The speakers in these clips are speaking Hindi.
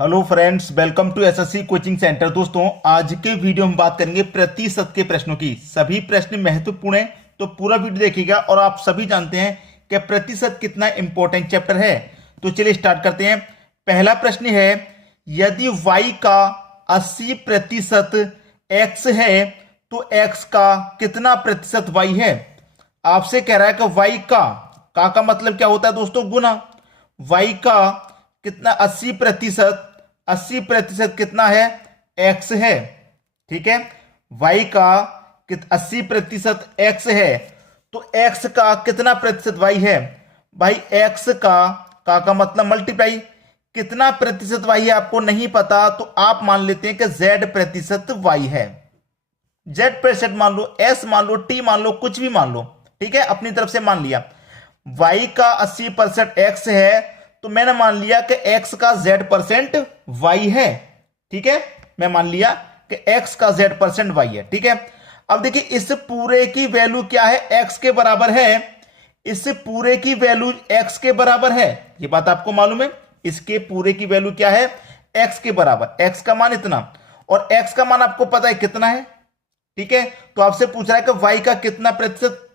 Hello friends, welcome to SSC coaching centre. दोस्तों, आज के वीडियो में बात करेंगे प्रतिशत के प्रश्नों की। सभी प्रश्न महत्वपूर्ण हैं, तो पूरा वीडियो देखिएगा। और आप सभी जानते हैं कि प्रतिशत कितना इंपॉर्टेंट चैप्टर है। तो चलिए स्टार्ट करते हैं। पहला प्रश्न है, यदि y का 80% x है तो x का कितना प्रतिशत y है। आपसे कह रहा है कि y का मतलब क्या होता है दोस्तों? गुना। y का कितना 80% कितना है? x है। ठीक है, y का 80% x है तो x का कितना प्रतिशत y है? भाई x का मतलब मल्टीप्लाई। कितना प्रतिशत y है आपको नहीं पता तो आप मान लेते हैं कि z प्रतिशत y है। z प्रतिशत मान लो, s मान लो, t मान लो, कुछ भी मान लो। ठीक है, अपनी तरफ से मान लिया। y का 80% x है तो मैंने मान लिया कि x का z% y है। ठीक है, मैं मान लिया कि x का z% y है। ठीक है, अब देखिए इस पूरे की वैल्यू क्या है? x के बराबर है। इस पूरे की वैल्यू x के बराबर है, ये बात आपको मालूम है। इसके पूरे की वैल्यू क्या है? x के बराबर। x का मान इतना और x का मान आपको पता है कितना है। ठीक है, तो आपसे पूछ रहा है कि y का कितना प्रतिशत,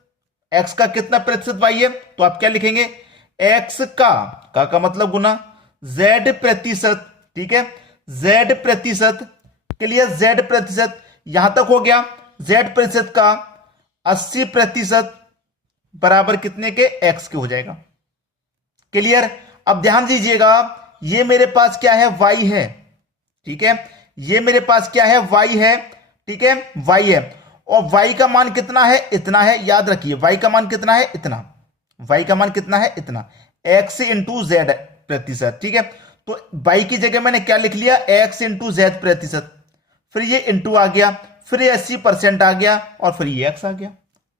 x का कितना प्रतिशत y है। तो आप क्या लिखेंगे? x का मतलब गुना z प्रतिशत। ठीक है, z प्रतिशत के लिए z प्रतिशत यहां तक हो गया। z प्रतिशत का 80% बराबर कितने के? x के हो जाएगा। क्लियर? अब ध्यान दीजिएगा, ये मेरे पास क्या है? y है। ठीक है, ये मेरे पास क्या है? y है। ठीक है, y है और y का मान कितना है? इतना है। याद रखिए, y का मान कितना है? इतना। y का मान कितना है? इतना। x इंटू जेड प्रतिशत। ठीक है, तो y की जगह मैंने क्या लिख लिया? x इंटू जेड प्रतिशत। फिर ये इंटू आ गया, फिर ये 80% आ गया और फिर ये x आ गया।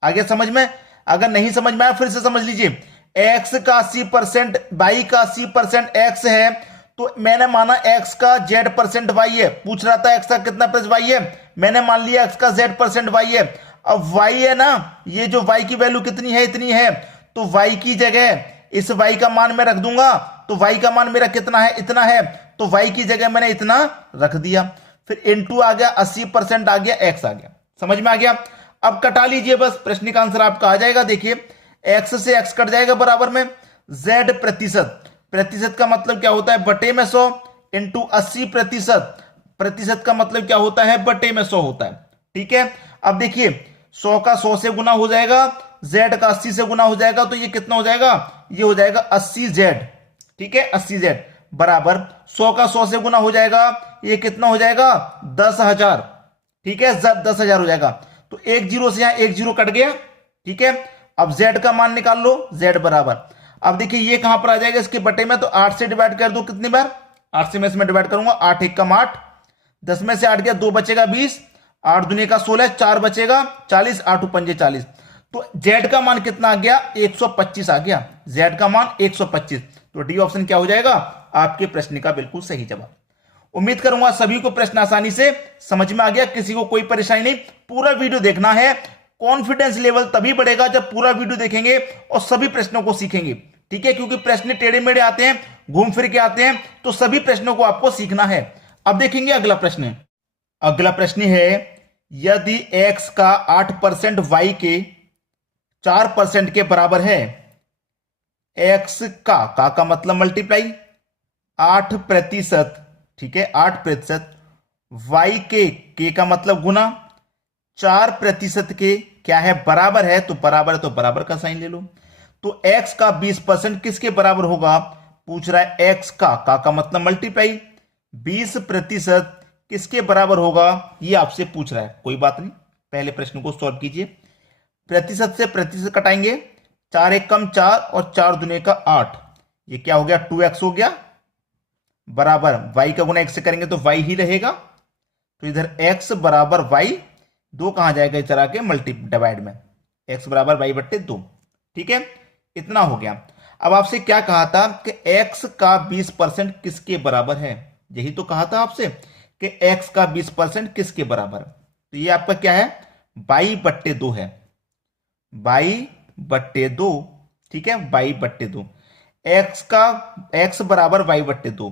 आ गया समझ में? अगर नहीं समझ में आया फिर से समझ लीजिए। x का 80%, y का 80% x है तो मैंने माना x का z% y है। पूछ रहा था x का कितना प्रतिशत y है, मैंने मान लिया x का z% y है। अब y है ना, ये जो y की वैल्यू कितनी है? इतनी है। तो y की जगह इस y का मान मैं रख दूंगा। तो y का मान मेरा कितना है? इतना है। तो y की जगह मैंने इतना रख दिया। फिर इनटू आ गया, 80% आ गया, x आ गया। समझ में आ गया? अब कटा लीजिए बस, प्रश्न का आंसर आपका आ जाएगा। देखिए x से x कट जाएगा, बराबर में z प्रतिशत। प्रतिशत का मतलब क्या होता है? बटे में 100 इंटू 80%। प्रतिशत का मतलब क्या होता है? बटे में 100 होता है। ठीक है, अब देखिए 100 का 100 से गुना हो जाएगा, z का 80 से गुना हो जाएगा, तो ये कितना हो जाएगा? ये हो जाएगा 80z। ठीक है, 80z बराबर 100 का 100 से गुना हो जाएगा, ये कितना हो जाएगा? 10,000। ठीक है, 10,000 हो जाएगा। तो एक जीरो से यहां एक जीरो कट गया। ठीक है, अब z का मान निकाल लो, z बराबर। अब देखिए ये कहां पर आ जाएगा? इसके बटे में। तो 8 से डिवाइड कर दो, कितनी बार? 8 से मैं इसमें डिवाइड करूंगा। 8 एक कम 8, 10 में से 8 गया, 2 बचेगा 20, 8 दुनी का 16, 4 बचेगा 40, 8 पंजे 40। तो z का मान कितना आ गया? 125 आ गया। z का मान 125। तो डी ऑप्शन क्या हो जाएगा? आपके प्रश्न का बिल्कुल सही जवाब। उम्मीद करूंगा सभी को प्रश्न आसानी से समझ में आ गया, किसी को कोई परेशानी नहीं। पूरा वीडियो देखना है। कॉन्फिडेंस लेवल तभी बढ़ेगा जब पूरा वीडियो देखेंगे और सभी प्रश्नों को सीखेंगे। ठीक है, क्योंकि प्रश्न टेढ़े मेढ़े आते हैं, घूम फिर के आते हैं, तो सभी प्रश्नों को आपको सीखना है। अब देखेंगे अगला प्रश्न। अगला प्रश्न है, यदि x का 8% y के 4% के बराबर है। x का मतलब मल्टीप्लाई 8%। ठीक है, 8%। y के का मतलब गुना 4% के क्या है? बराबर है। तो बराबर है तो बराबर का साइन ले लो। तो x का 20% किसके बराबर होगा? पूछ रहा है x का मतलब मल्टीप्लाई 20% किसके बराबर होगा, ये आपसे पूछ रहा है। कोई बात नहीं, पहले प्रश्न को सॉल्व कीजिए। प्रतिशत से प्रतिशत कटाएंगे, 4 एक कम 4 और 4 दुने का 8, ये क्या हो गया? 2x हो गया, बराबर y का गुना x से करेंगे तो y ही रहेगा। तो इधर x बराबर y, 2 कहां जाएगा इस तरह के मल्टी डिवाइड में, x बराबर y बट्टे 2। ठीक है, इतना हो गया। अब आपसे क्या कहा था कि x का 20% किसके बराबर है? यही तो कहा था आपसे कि x का 20% किसके बराबर। तो ये आपका क्या है? y बट्टे 2 है। y बट्टे 2। ठीक है, y बट्टे 2। x बराबर y बट्टे 2।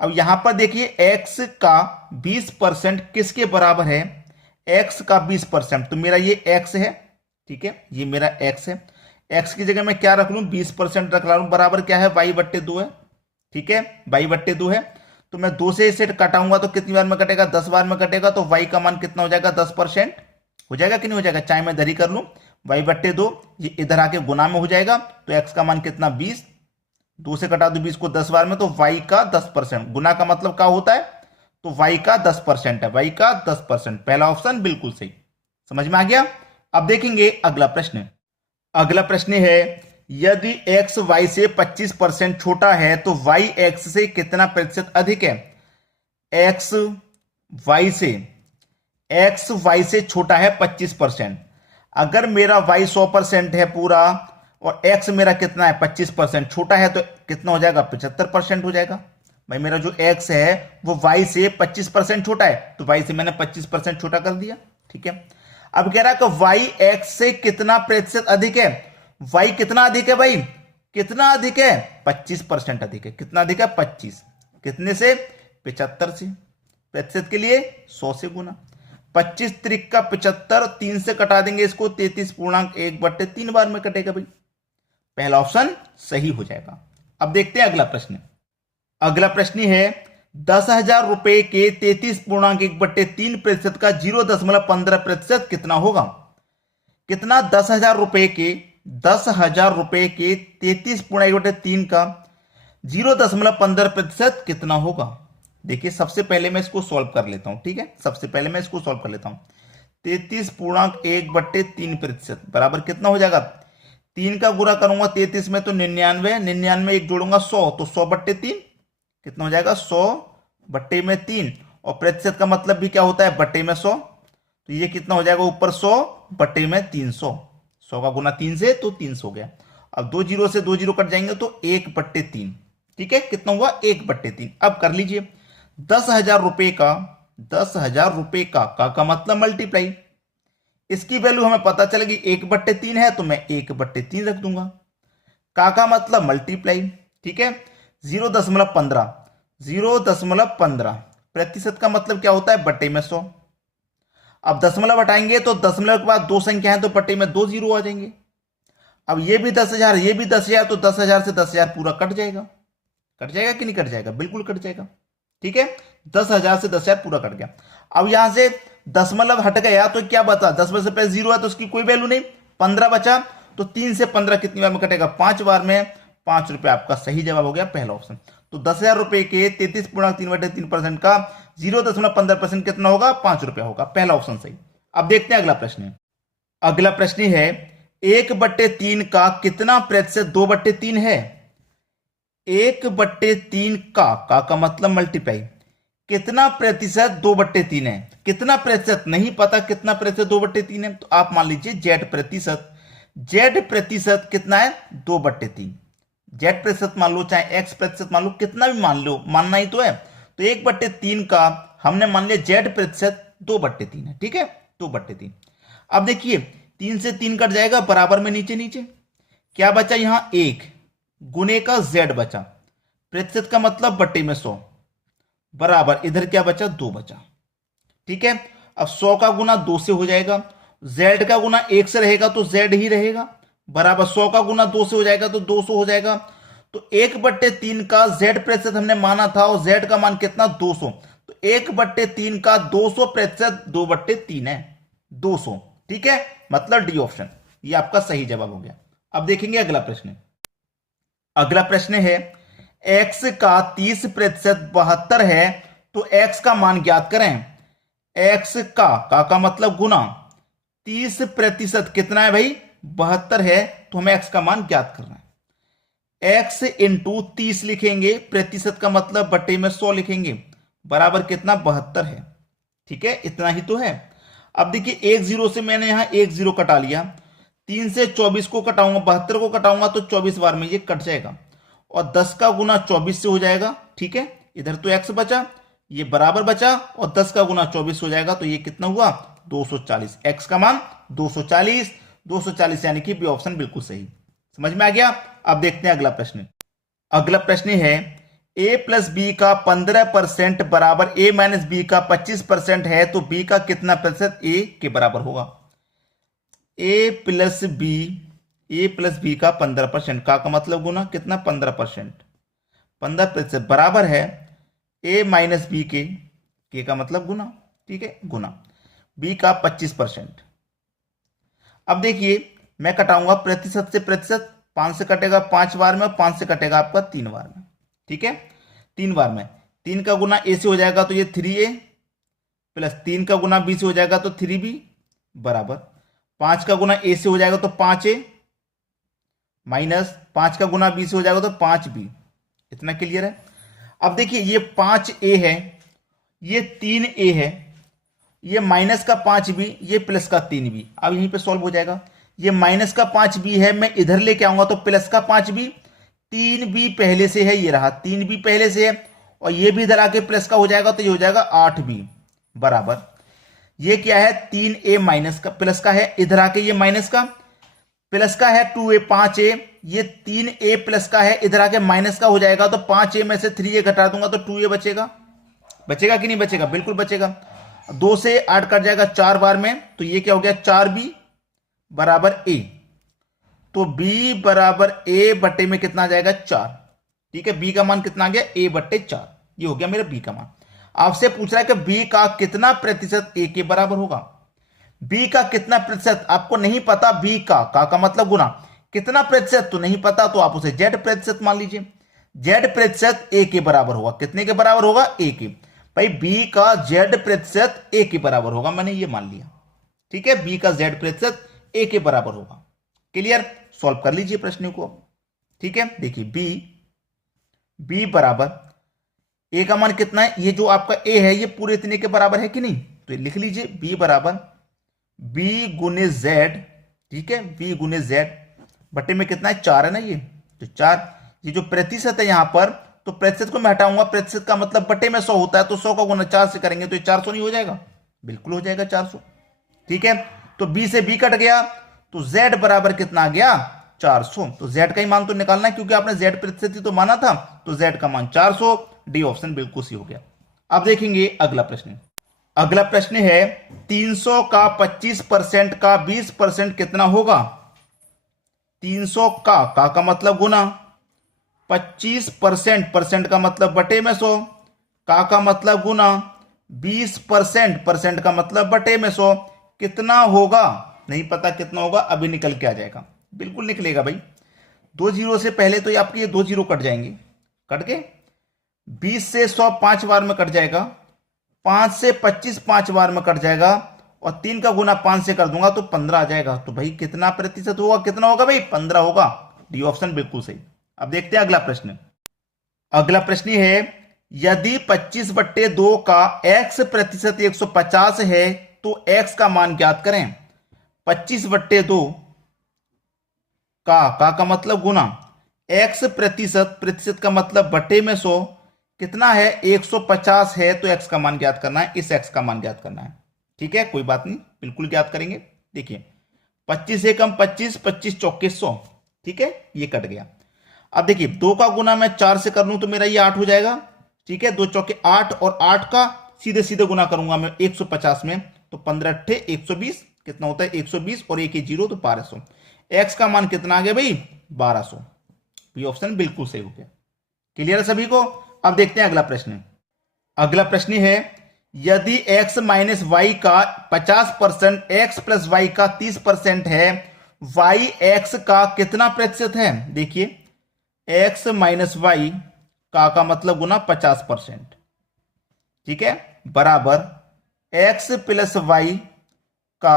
अब यहां पर देखिए x का 20% किसके बराबर है, x का 20%, तो मेरा ये x है, ठीक है, ये मेरा x है। x की जगह मैं क्या रख लूं, 20% रख ला लूं, बराबर क्या है, y/2 है, ठीक है, y/2 है। तो मैं 2 से इसे कटाऊंगा तो कितनी बार में कटेगा, 10 बार में कटेगा, तो y का मान कितना हो जाएगा, 10% हो जाएगा कि नहीं हो जाएगा, चाहे मैं इधर ही कर लूं, y/2 ये इधर आके गुना में हो जाएगा, तो x का मान कितना 20, 2 से कटा दो 20 को 10 बार में, तो y का 10%, गुना का मतलब क्या होता है, तो y का 10% है, y का 10%, पहला ऑप्शन बिल्कुल सही, समझ में आ गया। अब देखेंगे अगला प्रश्न। अगला प्रश्न है, यदि x y से 25% छोटा है तो y x से कितना प्रतिशत अधिक है। x y से छोटा है 25%। अगर मेरा y 100% है पूरा और x मेरा कितना है 25% छोटा है, तो कितना हो जाएगा, 75% हो जाएगा। भाई मेरा जो x है वो y से 25% छोटा है, तो y से मैंने 25% छोटा कर दिया, ठीक है। अब कह रहा है कि y x से कितना प्रतिशत अधिक है, y कितना अधिक है भाई, कितना अधिक है, 25% अधिक है। कितना अधिक है, 25, कितने से, 75 से। प्रतिशत के लिए 100 से गुना, 25 त्रिक का 75, 3 से कटा देंगे इसको, 33.1/3 बार में कटेगा भाई, पहला ऑप्शन सही हो जाएगा। अब देखते हैं अगला प्रश्न। अगला प्रश्न है, 10,000 रुपए के 33.1/3% का 0.15% कितना होगा। कितना, 10,000 रुपए के 33.1/3 का 0.15% कितना होगा। देखिए सबसे पहले मैं इसको सॉल्व कर लेता हूं, ठीक है, सबसे पहले मैं इसको सॉल्व कर लेता हूं। 33.1/3% बराबर कितना हो जाएगा, 3 का गुणा करूंगा 33 में तो 99, 99 एक जोड़ूंगा 100, तो 100/3 कितना हो जाएगा, 100/3। और प्रतिशत का मतलब भी क्या होता है, बट्टे में 100, तो ये कितना हो जाएगा ऊपर 100/300, 100 का गुना 3 से तो 300 हो गया। अब 2 जीरो से 2 जीरो कट जाएंगे तो 1/3, ठीक है, कितना हुआ, 1/3। अब कर लीजिए 10,000 रुपए का, 10,000 रुपए का मतलब मल्टीप्लाई, इसकी वैल्यू हमें पता चलेगी 1/3 है, तो मैं 1/3 रख दूंगा। का मतलब मल्टीप्लाई, ठीक है, 0.15, 0.15 प्रतिशत का मतलब क्या होता है, बट्टे में 100। अब दशमलव हटाएंगे तो दशमलव के बाद 2 संख्या है तो बट्टे में 2 जीरो आ जाएंगे। अब ये भी 10,000, ये भी 10,000, तो 10,000 से 10,000 पूरा कट जाएगा, कट जाएगा कि नहीं कट जाएगा, बिल्कुल कट जाएगा, ठीक है, 10,000 से 10,000 पूरा कट गया। अब यहां से दशमलव हट गया तो क्या बचा, 10 से पहले 0 है तो उसकी कोई वैल्यू नहीं, 15 बचा, तो 3 से 15 कितनी बार में कटेगा, 5 बार में, 5 रुपए आपका सही जवाब हो गया, पहला ऑप्शन। तो 10,000 रुपए के 33.3/3% का 0.15% कितना होगा, 5 रुपया होगा, पहला ऑप्शन सही। अब देखते हैं अगला प्रश्न। अगला प्रश्न है, 1/3 का कितना प्रतिशत 2/3 है। 1/3 का मतलब मल्टीप्लाई, कितना प्रतिशत 2/3 है, कितना प्रतिशत नहीं पता, कितना प्रतिशत 2/3 है, तो आप मान लीजिए जेड प्रतिशत, जेड प्रतिशत कितना है, 2/3, जेड प्रतिशत मान लो चाहे एक्स प्रतिशत मान लो, कितना भी मान लो, मानना ही तो है। तो 1/3 का हमने मान लिया जेड प्रतिशत 2/3 है, ठीक है, 2/3। अब देखिए 3 से 3 कट जाएगा, बराबर में नीचे नीचे क्या बचा, यहां 1 गुने का जेड बचा, प्रतिशत का मतलब बट्टे में 100, बराबर इधर क्या बचा, 2 बचा, ठीक है। अब 100 का गुना 2 से हो जाएगा, जेड का गुना 1 से रहेगा तो जेड ही रहेगा, बराबर 100 का गुना 2 से हो जाएगा तो 200 हो जाएगा। तो 1/3 का जेड प्रतिशत हमने माना था और जेड का मान कितना, 200, तो 1/3 का 200 प्रतिशत 2/3 है, 200, ठीक है, मतलब डी ऑप्शन ये आपका सही जवाब हो गया। अब देखेंगे अगला प्रश्न। अगला प्रश्न है, x का 30% 72 है तो x का मान ज्ञात करें। x का मतलब गुना, 30% कितना है भाई, 72 है, तो हमें x का मान ज्ञात करना है। x इंटू 30 लिखेंगे, प्रतिशत का मतलब बट्टे में 100 लिखेंगे, बराबर कितना, 72 है, ठीक है, इतना ही तो है। अब देखिए 1 जीरो से मैंने यहां 1 जीरो कटा लिया, 3 से 24 को कटाऊंगा, 72 को कटाऊंगा तो 24 बार में ये कट जाएगा, और 10 का गुना 24 से हो जाएगा, ठीक है, इधर तो x बचा, ये बराबर बचा, और 10 का गुना 24 हो जाएगा, तो ये कितना हुआ, 240, x का मान 240, 240 यानी कि बी ऑप्शन बिल्कुल सही, समझ में आ गया। अब देखते हैं अगला प्रश्न। अगला प्रश्न है, a प्लस बी का 15% बराबर a माइनस बी का 25% है, तो b का कितना प्रतिशत a के बराबर होगा? a प्लस बी का 15% का मतलब गुना कितना? 15%। 15% बराबर है a माइनस बी के का मतलब गुना, ठीक है, गुना b का 25%। अब देखिए मैं कटाऊंगा प्रतिशत से प्रतिशत, 5 से कटेगा 5 बार में, 5 से कटेगा आपका 3 बार में, ठीक है, 3 बार में। 3 का गुना a से हो जाएगा तो ये 3a प्लस 3 का गुना b से हो जाएगा तो 3b बराबर 5 का गुना a से हो जाएगा तो 5a माइनस 5 का गुना b से हो जाएगा तो 5b। इतना क्लियर है? अब देखिए ये 5a है, ये 3a है, ये माइनस का 5b, ये प्लस का 3b। अब यहीं पे सॉल्व हो जाएगा। ये माइनस का 5b है, मैं इधर लेके आऊंगा तो प्लस का 5b, 3b पहले से है, ये रहा 3b पहले से है, और ये भी इधर आके प्लस का हो जाएगा तो ये हो जाएगा 8b बराबर ये क्या है? 3a माइनस का प्लस का है, इधर आके ये माइनस का प्लस का है 2a 5a, ये 3a प्लस का है, इधर आके माइनस का हो जाएगा तो 5a में से 3a घटा दूंगा तो 2a बचेगा। बचेगा कि नहीं बचेगा? बिल्कुल बचेगा। 2 से 8 कट जाएगा 4 बार में, तो ये क्या हो गया? 4b बराबर a। तो b बराबर a बट्टे में कितना आ जाएगा? 4। ठीक है, b का मान कितना आ गया? a बट्टे 4। ये हो गया मेरा b का मान। आपसे पूछ रहा है कि b का कितना प्रतिशत a के बराबर होगा? b का कितना प्रतिशत आपको नहीं पता, b का मतलब गुना कितना प्रतिशत तो नहीं पता, तो आप उसे z प्रतिशत मान लीजिए। z प्रतिशत a के बराबर होगा। कितने के बराबर होगा? a के। भाई b का z प्रतिशत a के बराबर होगा, मैंने ये मान लिया। ठीक है, b का z प्रतिशत a के बराबर होगा। क्लियर? सॉल्व कर लीजिए प्रश्न को। ठीक है, देखिए b बराबर a का मान कितना है? ये जो आपका a है ये पूरे इतने के बराबर है कि नहीं? तो लिख लीजिए b बराबर b गुने z। ठीक है, b गुने z बटे में कितना है? 4 है ना ये, तो 4। ये जो प्रतिशत है यहां पर, तो प्रतिशत को मैं हटाऊंगा, प्रतिशत का मतलब बटे में 100 होता है, तो 100 का गुना 4 से करेंगे तो ये 400 नहीं हो जाएगा? बिल्कुल हो जाएगा 400। ठीक है, तो b से b कट गया, तो z बराबर कितना आ गया? 400। तो z का ही मान तो निकालना है, क्योंकि आपने z प्रतिशत ही तो माना था, तो z का मान 400। डी ऑप्शन बिल्कुल सही हो गया। अब देखेंगे अगला प्रश्न। अगला प्रश्न है 300 का 25% का 20% कितना होगा? 300 का मतलब गुना, 25% परसेंट का मतलब बटे में 100, का मतलब गुना, 20% का मतलब बटे में 100। कितना होगा? नहीं पता कितना होगा, अभी निकल के आ जाएगा। बिल्कुल निकलेगा भाई। 2 जीरो से पहले तो आपके ये 2 जीरो कट जाएंगे, कट के 20 से 100 5 बार में कट जाएगा, 5 से 25 5 बार में कट जाएगा, और 3 का गुना 5 से कर दूंगा तो 15 आ जाएगा। तो भाई कितना प्रतिशत होगा? कितना होगा भाई? 15 होगा। डी ऑप्शन बिल्कुल सही। अब देखते हैं अगला प्रश्न। अगला प्रश्न है यदि 25/2 का x प्रतिशत 150 है तो x का मान ज्ञात करें। 25/2 का मतलब गुना, x प्रतिशत का मतलब बटे में 100, कितना है? 150 है, तो x का मान ज्ञात करना है, इस x का मान ज्ञात करना है। ठीक है, कोई बात नहीं, बिल्कुल ज्ञात करेंगे। देखिए 25 से कम 25, 25 चौके 100। ठीक है, ये कट गया। अब देखिए 2 का गुना मैं 4 से कर लूं तो मेरा ये 8 हो जाएगा। ठीक है, 2 चौके 8, और 8 का सीधे सीधे गुना करूंगा मैं 150 में, तो 15 अट्ठे 120, कितना होता है? 120, और 1 0 तो 1200। x का मान कितना आ गया भाई? 1200। ये ऑप्शन बिल्कुल सही हो गया। क्लियर है सभी को? अब देखते हैं अगला प्रश्न। अगला प्रश्न है यदि x माइनस वाई का 50%, x प्लस वाई का 30% है, y x का कितना प्रतिशत है? देखिए x माइनस वाई का मतलब गुना 50%। ठीक है, बराबर x प्लस वाई का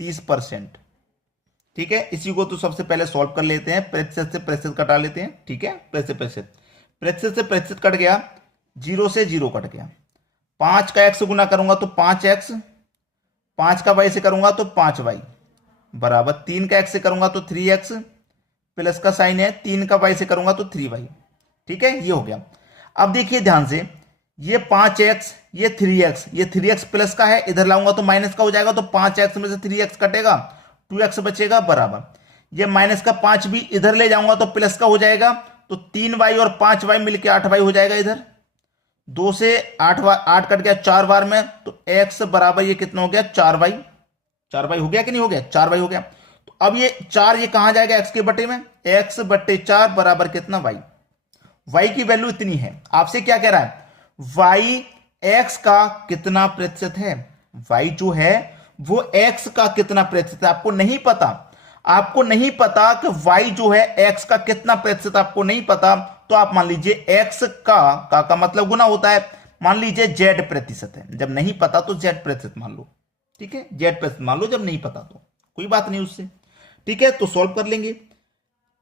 30%। ठीक है, इसी को तो सबसे पहले सॉल्व कर लेते हैं, प्रतिशत से प्रतिशत कटा लेते हैं। ठीक है, प्रतिशत से प्रतिशत कट गया, 0 से 0 कट गया। 5 का x गुना करूंगा तो 5x, 5 का y से करूंगा तो 5y, बराबर 3 का x से करूंगा तो 3x, प्लस का साइन है, 3 का y से करूंगा तो 3y। ठीक है, ये हो गया। अब देखिए ध्यान से, ये 5x, ये 3x, ये 3x प्लस का है, इधर लाऊंगा तो माइनस का हो जाएगा, तो 5x में से 3x कटेगा, 2x बचेगा, बराबर ये माइनस का 5 भी इधर ले जाऊंगा तो प्लस का हो जाएगा, तो 3y और 5y मिलके 8y हो जाएगा। इधर 2 से 8 कट गया 4 बार में, तो x बराबर ये कितना हो गया 4y। 4y हो गया कि नहीं हो गया, 4y हो गया। तो अब ये 4 ये कहां जाएगा x के बटे में, x बटे 4 बराबर कितना y। y की वैल्यू इतनी है। आपसे क्या कह रहा है, y x का कितना प्रतिशत है, y जो है वो x का कितना प्रतिशत है आपको नहीं पता। आपको नहीं पता कि y जो है x का कितना प्रतिशत आपको नहीं पता, तो आप मान लीजिए x का मतलब गुना होता है, मान लीजिए z प्रतिशत है। जब नहीं पता तो z प्रतिशत मान लो, ठीक है, z प्रतिशत मान लो जब नहीं पता तो कोई बात नहीं उससे, ठीक है। तो सॉल्व कर लेंगे,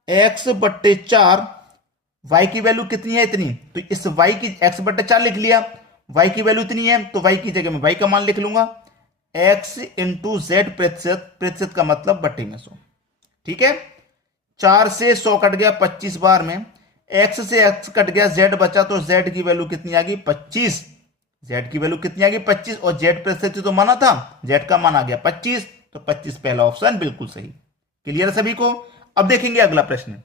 x बट्टे 4, y की वैल्यू कितनी है इतनी, तो इस y की x बट्टे 4 लिख लिया, y की वैल्यू इतनी है तो y की जगह में y का मान लिख लूंगा, x इंटू जेड प्रतिशत, प्रतिशत का मतलब बट्टे में 100, ठीक है। 4 से 100 कट गया 25 बार में, x से x कट गया, z बचा, तो z की वैल्यू कितनी आ गई 25, z की वैल्यू कितनी आ गई 25, और z प्रतिशत तो माना था, z का मान आ गया 25, तो 25 पहला ऑप्शन बिल्कुल सही। क्लियर सभी को। अब देखेंगे अगला प्रश्न।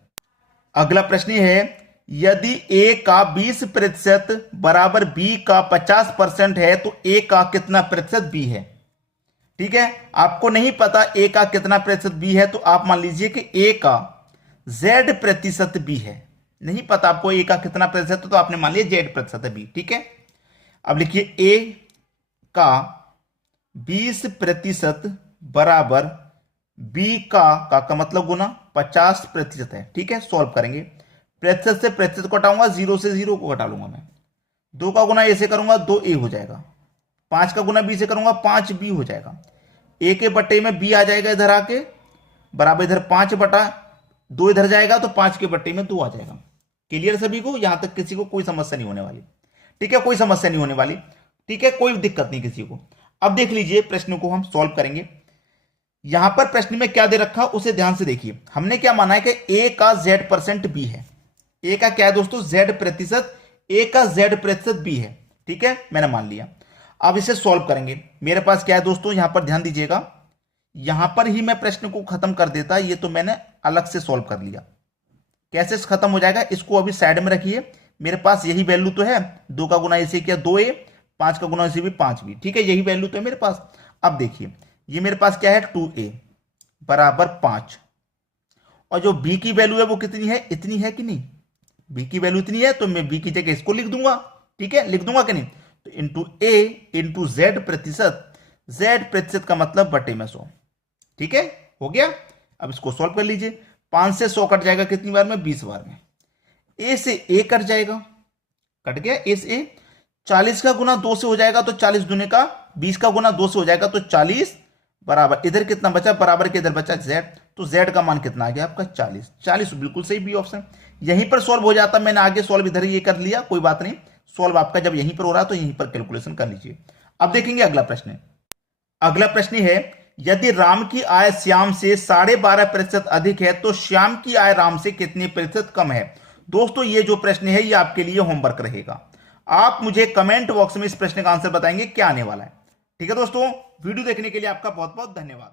अगला प्रश्न है, यदि a का 20% बराबर b का 50% है तो a का कितना प्रतिशत b है, ठीक है। आपको नहीं पता a का कितना प्रतिशत b है, तो आप मान लीजिए कि a का z प्रतिशत b है। नहीं पता आपको a का कितना प्रतिशत है, तो आपने मान लिया z प्रतिशत है b, ठीक है। अब लिखिए a का 20% बराबर b का मतलब गुना 50% है, ठीक है। सॉल्व करेंगे, प्रतिशत से प्रतिशत को हटाऊंगा, 0 से 0 को घटा लूंगा मैं, 2 का गुना a से करूंगा 2a हो जाएगा, 5 का गुना b से करूंगा 5b हो जाएगा, a के बट्टे में b आ जाएगा इधर आके, बराबर इधर 5 बटा 2 इधर जाएगा, तो 5 के बट्टे में 2 आ जाएगा। क्लियर सभी को, यहां तक किसी को कोई समस्या नहीं होने वाली, ठीक है, कोई समस्या नहीं होने वाली, ठीक है, कोई दिक्कत नहीं किसी को। अब देख लीजिए प्रश्न को हम सॉल्व करेंगे। यहां पर प्रश्न में क्या दे रखा उसे ध्यान से देखिए। हमने क्या माना है कि a का z% b है, a का क्या है दोस्तों z प्रतिशत, a का z प्रतिशत b है, ठीक है, मैंने मान लिया। अब इसे सॉल्व करेंगे। मेरे पास क्या है दोस्तों, यहां पर ध्यान दीजिएगा, यहां पर ही मैं प्रश्न को खत्म कर देता, ये तो मैंने अलग से सॉल्व कर लिया। कैसे खत्म हो जाएगा, इसको अभी साइड में रखिए, मेरे पास यही वैल्यू तो है, 2 का गुना इसे किया 2a, 5 का गुना इसे भी 5b, ठीक है, यही वैल्यू तो है मेरे पास। अब देखिए ये मेरे पास क्या है 2a बराबर 5, और जो b की वैल्यू है वो कितनी है, इतनी है कि नहीं, b की वैल्यू इतनी है, तो मैं b की जगह इसको लिख दूंगा, ठीक है, लिख दूंगा कि नहीं, तो इंटू a इंटू जेड प्रतिशत, z प्रतिशत का मतलब बटे में 100, ठीक है, हो गया। अब इसको सॉल्व कर लीजिए, 5 से 100 कट जाएगा कितनी बार में, 20 बार में, a से a कट जाएगा, कट गया a से a, 40 का गुना 2 से हो जाएगा, तो 40 दूने का 20 का गुना 2 से हो जाएगा, तो 40 बराबर इधर कितना बचा, बराबर के इधर बचा z, तो z का मान कितना आ गया आपका 40, 40 बिल्कुल सही बी ऑप्शन। यहीं पर सॉल्व हो जाता, मैंने आगे सॉल्व इधर ये कर लिया, कोई बात नहीं, सॉल्व आपका जब यहीं पर हो रहा है तो यहीं पर कैलकुलेशन कर लीजिए। अब देखेंगे अगला प्रश्न। अगला प्रश्न है, यदि राम की आय श्याम से 12.5% अधिक है तो श्याम की आय राम से कितने प्रतिशत कम है। दोस्तों ये जो प्रश्न है ये आपके लिए होमवर्क रहेगा, आप मुझे कमेंट बॉक्स में इस प्रश्न का आंसर बताएंगे क्या आने वाला है, ठीक है दोस्तों। वीडियो देखने के लिए आपका बहुत बहुत धन्यवाद।